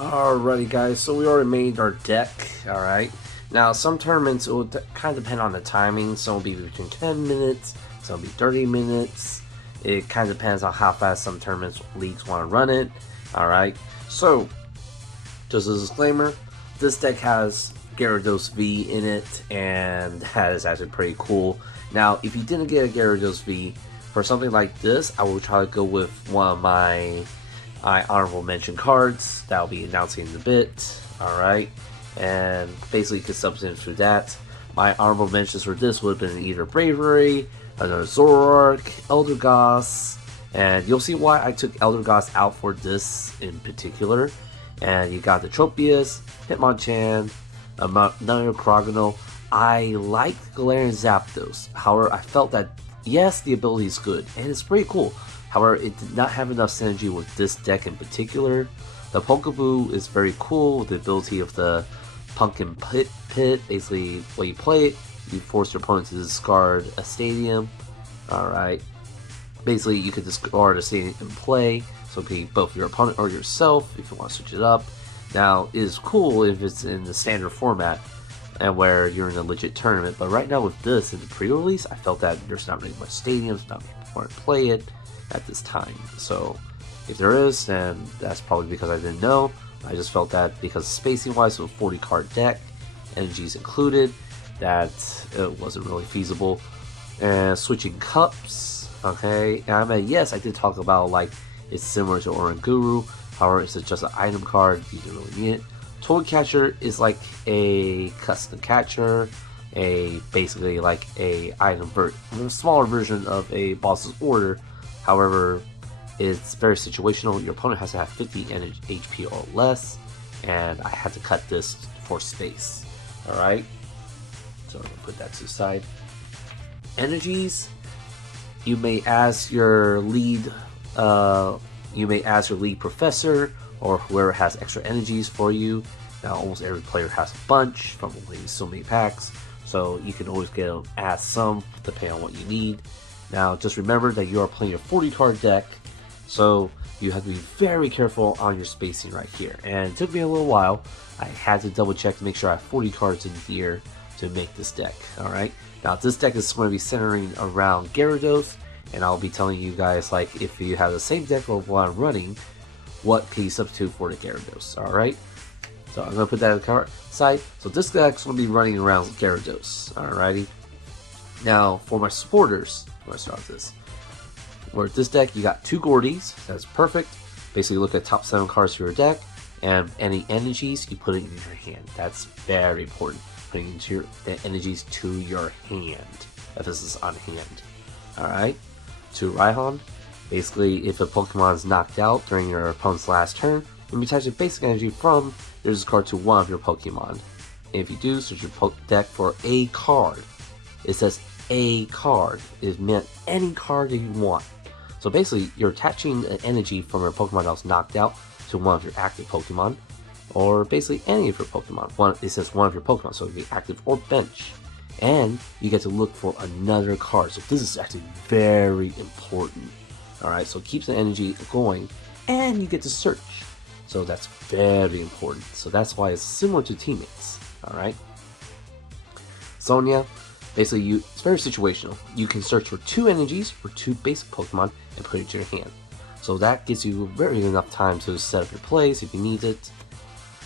Alrighty guys, so we already made our deck, alright. Now some tournaments it will kind of depend on the timing, some will be between 10 minutes, some will be 30 minutes. It kind of depends on how fast some tournaments leagues want to run it, alright. So, just a disclaimer, this deck has Gyarados V in it, and that is actually pretty cool. Now, if you didn't get a Gyarados V, for something like this, I will try to go with one of my honorable mention cards that I'll be announcing in a bit. Alright, and basically you can substitute for that. My honorable mentions for this would have been either Bravery, another Zoroark, Eldegoss, and you'll see why I took Eldegoss out for this in particular. And you got the Tropius, Hitmonchan, another Crocodile. I like Galarian Zapdos, however I felt that yes, the ability is good and it's pretty cool. However, it did not have enough synergy with this deck in particular. The Pokeball is very cool with the ability of the Pumpkin Pit. Basically, when you play it, you force your opponent to discard a stadium. Alright. Basically, you can discard a stadium in play, so it can be both your opponent or yourself if you want to switch it up. Now, it is cool if it's in the standard format and where you're in a legit tournament, but right now with this in the pre-release, I felt that there's not really much stadiums, not many people want to play it at this time. So if there is, then that's probably because I didn't know. I just felt that because spacing wise with a 40 card deck, energies included, that it wasn't really feasible. And switching cups, okay, and I mean, yes, I did talk about like it's similar to Oranguru, however it's just an item card, you didn't really need it. Toad Catcher is like a custom catcher, basically like a a smaller version of a boss's order. However, it's very situational. Your opponent has to have 50 HP or less, and I had to cut this for space. Alright, so I'm going to put that to the side. Energies, you may ask your lead professor or whoever has extra energies for you. Now almost every player has a bunch from only so many packs, so you can always add some depending on what you need. Now just remember that you are playing a 40 card deck, so you have to be very careful on your spacing right here. And it took me a little while. I had to double check to make sure I have 40 cards in here to make this deck. Alright, now this deck is going to be centering around Gyarados, and I'll be telling you guys, like, if you have the same deck of what I'm running, what can you substitute for the Gyarados. Alright, so I'm going to put that on the card side. So this deck's going to be running around Gyarados. Alrighty, now for my supporters, let's start with this. For this deck, you got 2 Gordies, that's perfect. Basically look at top 7 cards of your deck, and any energies, you put it in your hand. That's very important, putting into the energies to your hand, if this is on hand. Alright, to Raihan, basically if a Pokemon is knocked out during your opponent's last turn, you may attach a basic energy from your discard to one of your Pokemon. And if you do, search your deck for a card. It says a card. It meant any card that you want. So basically, you're attaching an energy from your Pokemon that was knocked out to one of your active Pokemon, or basically any of your Pokemon. It says one of your Pokemon, so it can be active or bench. And you get to look for another card. So this is actually very important. Alright, so it keeps the energy going, and you get to search. So that's very important. So that's why it's similar to teammates. Alright. Sonia, basically it's very situational. You can search for 2 energies for 2 basic Pokemon and put it to your hand. So that gives you very enough time to set up your plays if you need it.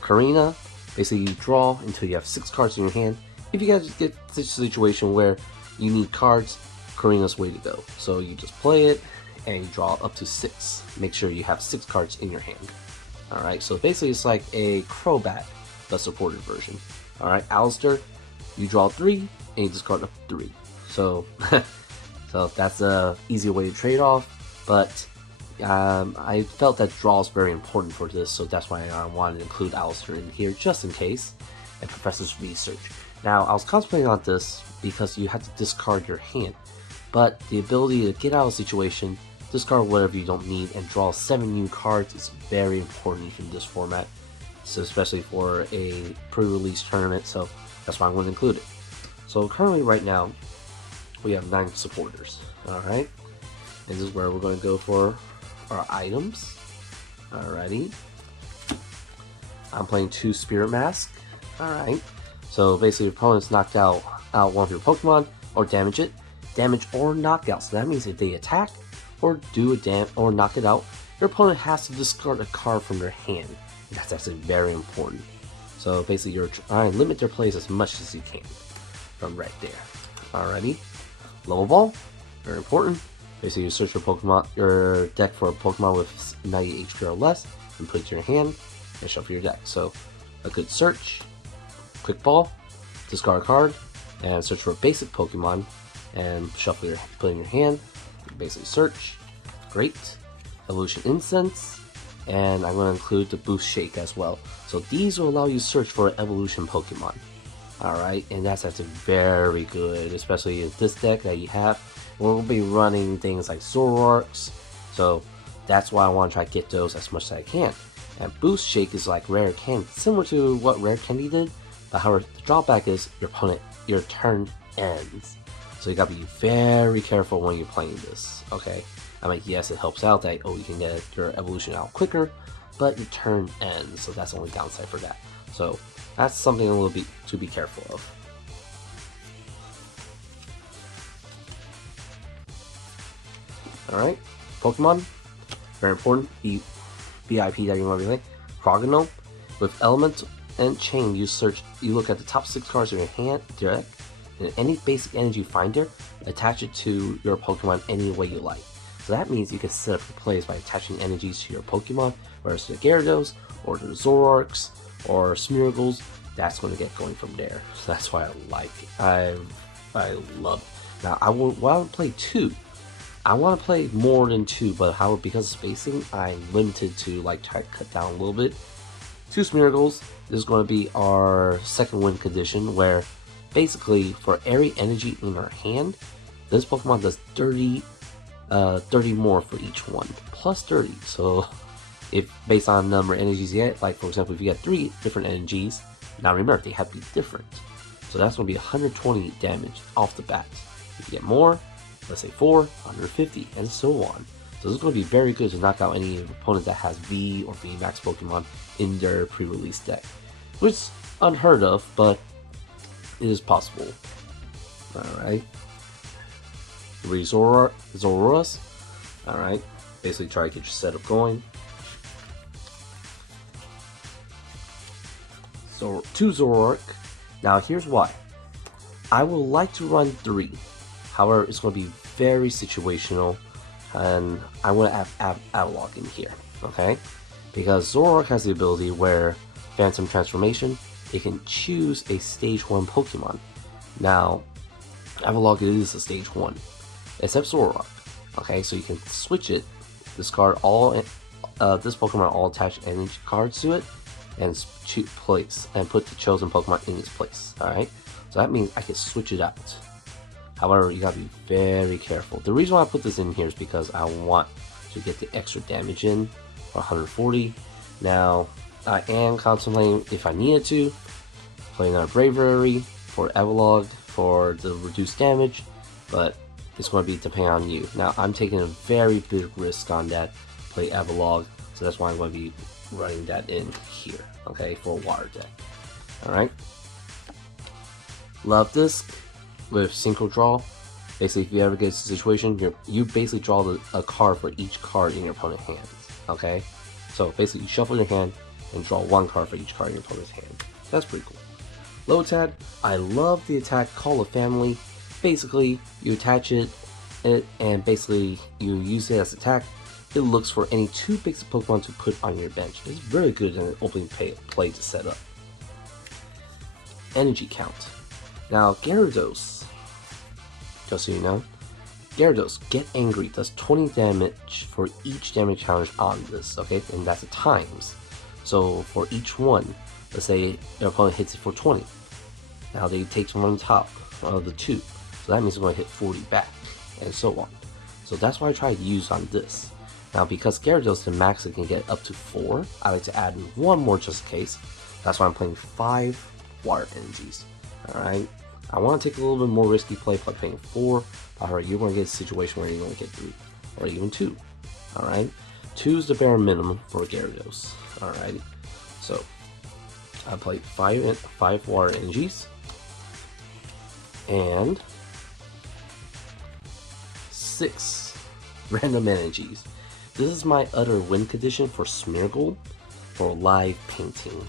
Karina, basically you draw until you have 6 cards in your hand. If you guys get to a situation where you need cards, Karina's the way to go. So you just play it and you draw up to 6. Make sure you have 6 cards in your hand. Alright, so basically it's like a Crobat, the supported version. Alright, Alistair, you draw 3 and you discard up 3. So, so that's a easier way to trade off, but I felt that draw is very important for this, so that's why I wanted to include Alistair in here just in case, and Professor's Research. Now, I was contemplating on this because you have to discard your hand, but the ability to get out of a situation, discard whatever you don't need, and draw 7 new cards is very important in this format, so especially for a pre-release tournament, so that's why I'm going to include it. So currently right now, we have 9 supporters, alright? And this is where we're going to go for our items. Alrighty. I'm playing 2 Spirit Mask. Alright. So basically, your opponent's knocked out one of your Pokemon, or damage or knockout. So that means if they attack, or or knock it out, your opponent has to discard a card from their hand. That's actually very important. So basically, you're trying to limit their plays as much as you can. From right there. Alrighty. Level Ball, very important. Basically, you search your deck for a Pokemon with 90 HP or less, and put it in your hand, and shuffle your deck. So, a good search, Quick Ball, discard a card, and search for a basic Pokemon, and put it in your hand. Basically, search, great. Evolution Incense, and I'm going to include the Boost Shake as well. So these will allow you to search for an evolution Pokemon. Alright, and that's actually very good, especially in this deck that you have. We'll be running things like Zoroarks, so that's why I want to try to get those as much as I can. And Boost Shake is like Rare Candy, similar to what Rare Candy did, but however, the drawback is your turn ends. So you gotta be very careful when you're playing this, okay? I mean, yes, it helps out that, you can get your evolution out quicker, but your turn ends, so that's the only downside for that. So that's something to be careful of. Alright, Pokemon, very important, VIP that you want to be like. Crogano, with Element and Chain, you look at the top 6 cards in your hand, deck, and any basic energy you find there, attach it to your Pokemon any way you like. So that means you can set up your plays by attaching energies to your Pokemon, whether it's the Gyarados, or the Zoroarks, or Smeargles. That's going to get going from there. So that's why I like it. I love it. Now, I want to play 2. I want to play more than 2, but because of spacing, I'm limited to try to cut down a little bit. 2 Smeargles. This is going to be our second win condition, where basically for every energy in our hand, this Pokemon does 30 more for each one, plus 30. So if based on the number of energies you get, like for example, if you get 3 different energies, now remember they have to be different. So that's going to be 120 damage off the bat. If you get more, let's say 4, 150, and so on. So this is going to be very good to knock out any opponent that has V or V Max Pokemon in their pre-release deck, which is unheard of, but it is possible. Alright. Zoroarks. Alright. Basically try to get your setup going. So 2 Zoroark. Now here's why. I would like to run 3. However, it's going to be very situational, and I want to have Avalok in here, okay? Because Zoroark has the ability where Phantom Transformation, it can choose a Stage 1 Pokemon. Now, Avalok is a Stage 1, except Zoroark, okay? So you can switch it, discard all, this Pokemon all attached energy cards to it, and put the chosen Pokemon in its place, alright? So that means I can switch it out. However, you gotta be very careful. The reason why I put this in here is because I want to get the extra damage in for 140. Now, I am contemplating if I needed to play another Bravery for Evolog for the reduced damage, but it's going to be depending on you. Now, I'm taking a very big risk on that, play Evolog, so that's why I'm going to be running that in here, okay, for a water deck. Alright. Love this. With Synchro Draw, basically if you ever get a situation, you basically draw a card for each card in your opponent's hands, okay? So basically you shuffle your hand and draw 1 card for each card in your opponent's hand. That's pretty cool. Lotad, I love the attack Call of Family. Basically, you attach it and basically you use it as attack. It looks for any 2 basic Pokemon to put on your bench. It's very good in an opening play to set up. Energy count. Now, Gyarados, just so you know, Gyarados, Get Angry, does 20 damage for each damage challenge on this, okay? And that's a times. So for each one, let's say your opponent hits it for 20. Now they take one on top of the 2. So that means it's going to hit 40 back, and so on. So that's why I try to use on this. Now because Gyarados, the max it can get up to 4, I like to add in 1 more just in case. That's why I'm playing 5 water energies. Alright, I want to take a little bit more risky play by playing 4. However, you're going to get a situation where you're going to get 3 or even 2. Alright, 2 is the bare minimum for Gyarados. Alright, so I played five water energies and 6 random energies. This is my other win condition for Smeargle for live painting.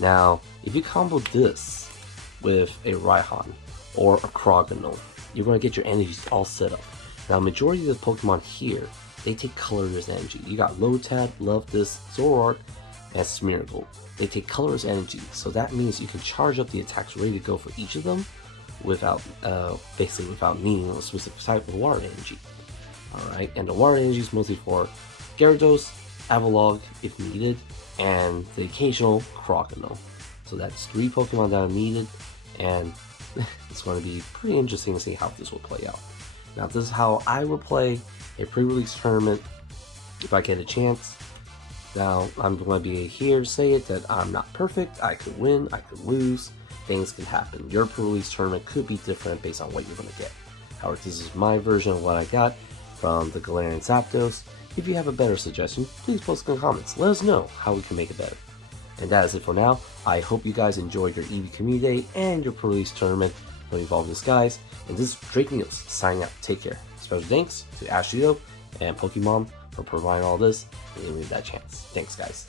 Now, if you combo this with a Raihan or a Crogano, you're going to get your energies all set up. Now, majority of the Pokemon here, they take colorless energy. You got Lotad, Loftus, Zoroark, and Smeargle. They take colorless energy, so that means you can charge up the attacks ready to go for each of them without, basically without needing a specific type of water energy. Alright, and the water energy is mostly for Gyarados, Avalugg if needed, and the occasional Crocodile. So that's 3 Pokemon that are needed, and it's going to be pretty interesting to see how this will play out. Now, this is how I would play a pre-release tournament if I get a chance. Now, I'm going to be here to say it that I'm not perfect. I could win, I could lose, things can happen. Your pre-release tournament could be different based on what you're going to get. However, this is my version of what I got from the Galarian Zapdos. If you have a better suggestion, please post in the comments. Let us know how we can make it better. And that is it for now. I hope you guys enjoyed your EV Community Day and your pre-release tournament from Evolving Skies. And this is Drake News signing out. Take care. Special thanks to Ashley and Pokemon for providing all this and giving me that chance. Thanks, guys.